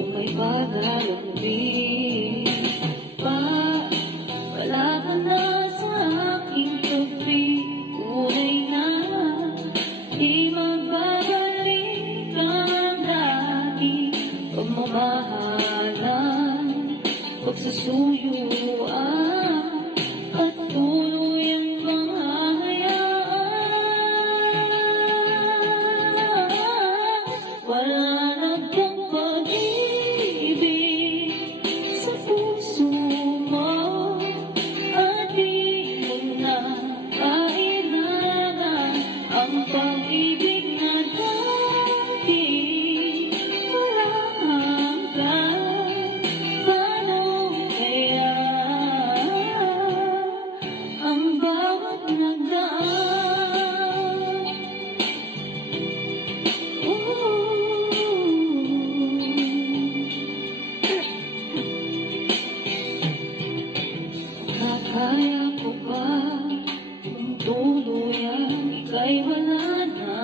kung may pag-alambing pa. Wala ka na sa aking tabi, tunay na di magbabalik ang dati. Pagmamahalan, pagsusuyuan, at tuluyang panghahayaan. Wala na bang pag-ibig sa puso mo, at di mo na kailangan ang pag-ibig na dati. Wala hanggan, paano kaya ang bawat nagdaan? Kaya ko ba kung tuluyan ika'y wala na?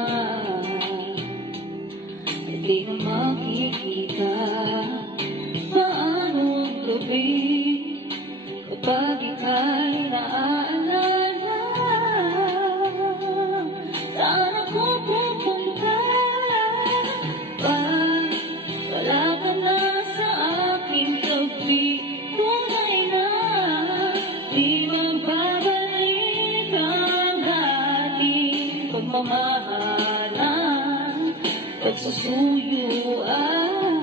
Hindi na makikita paano ang gabi kapag ika'y naaalala. Saan ako pupunta pag wala ka na sa aking tabi? Tunay na di magbabalik ang dating pagmamahalan, pagsusuyuan,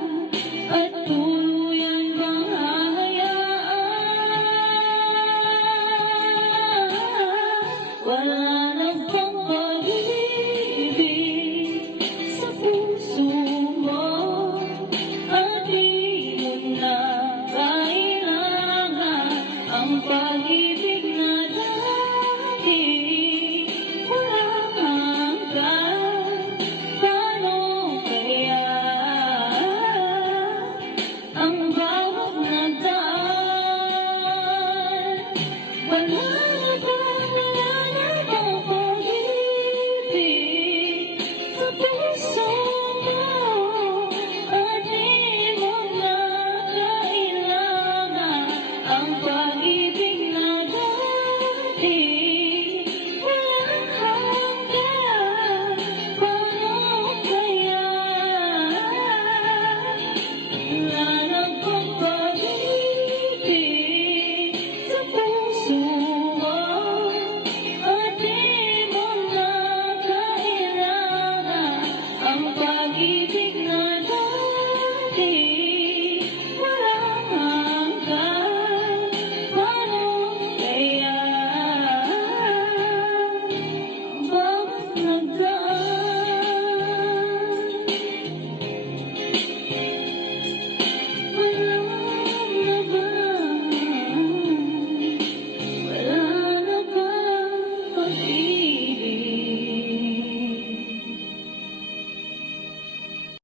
at tuluyang panghahayaan. Wala na bang pag-ibig sa puso mo, at di mo na kailangan ang pag-ibig na dati. Wala hanggan, paano kaya ang bawat nagdaan? Wala na bang pag-ibig sa puso mo, at di mo na kailangan ang pag-ibig na dati. Walang hanggan, paano kaya?